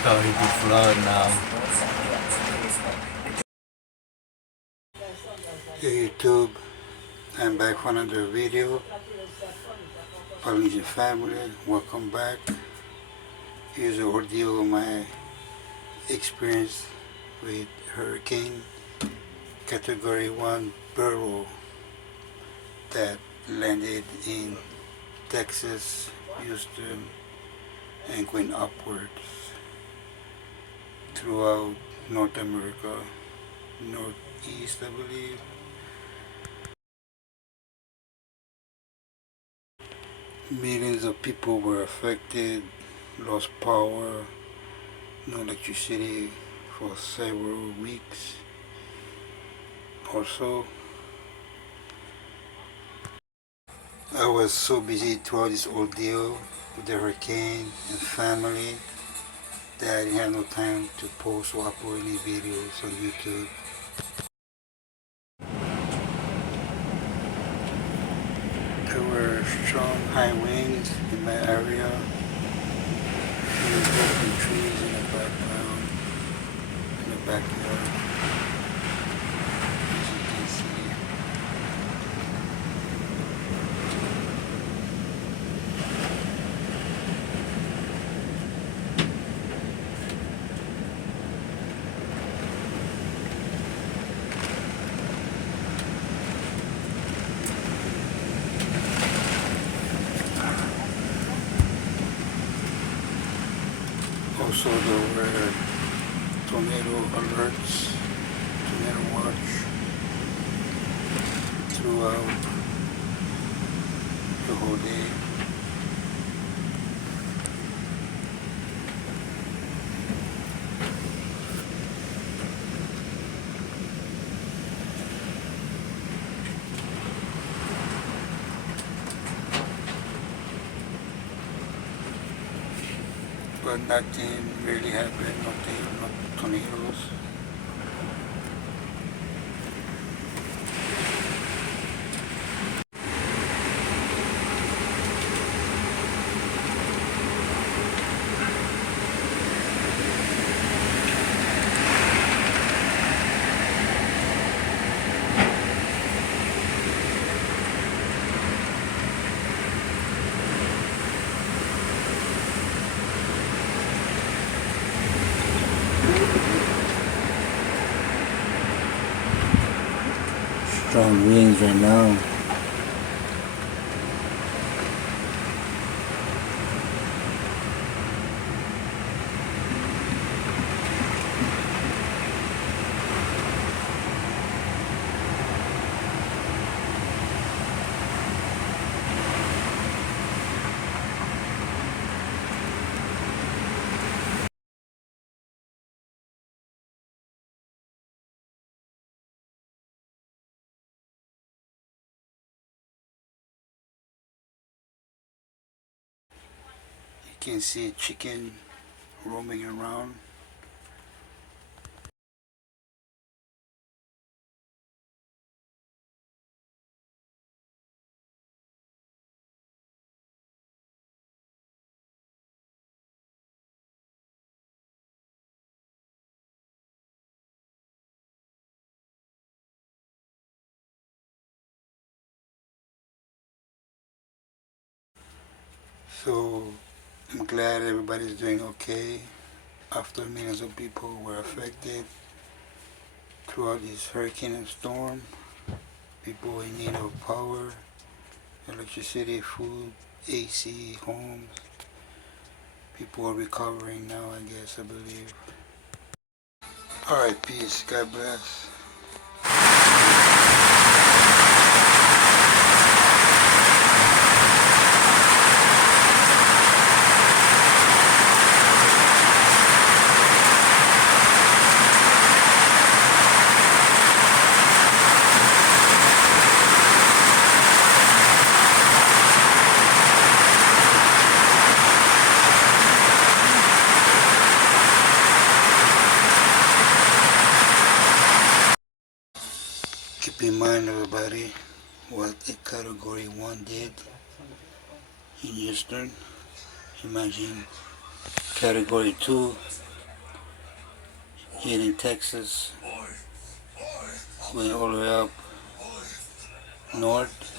Starting to flood now. Hey YouTube, I'm back for another video. Polynesian family, welcome back. Here's an ordeal of my experience with Hurricane Category 1 Beryl that landed in Texas, Houston, and going upwards throughout North America, Northeast I believe. Millions of people were affected, lost power, no electricity for several weeks or so. I was so busy throughout this ordeal with the hurricane and family that I didn't have no time to post or upload any videos on YouTube. There were strong high winds in my area. There were broken trees in the background, in the backyard, as you can see. Also, there were tornado alerts, tornado watch throughout the whole day. But nothing really happened, no tornadoes. Strong winds right now. You can see chicken roaming around. So I'm glad everybody's doing okay after millions of people were affected throughout this hurricane and storm. People in need of power, electricity, food, AC, homes. People are recovering now, I guess, I believe. Alright, peace. God bless. Keep in mind, everybody, what a Category 1 did in Houston. Imagine Category 2 here in Texas, going all the way up north.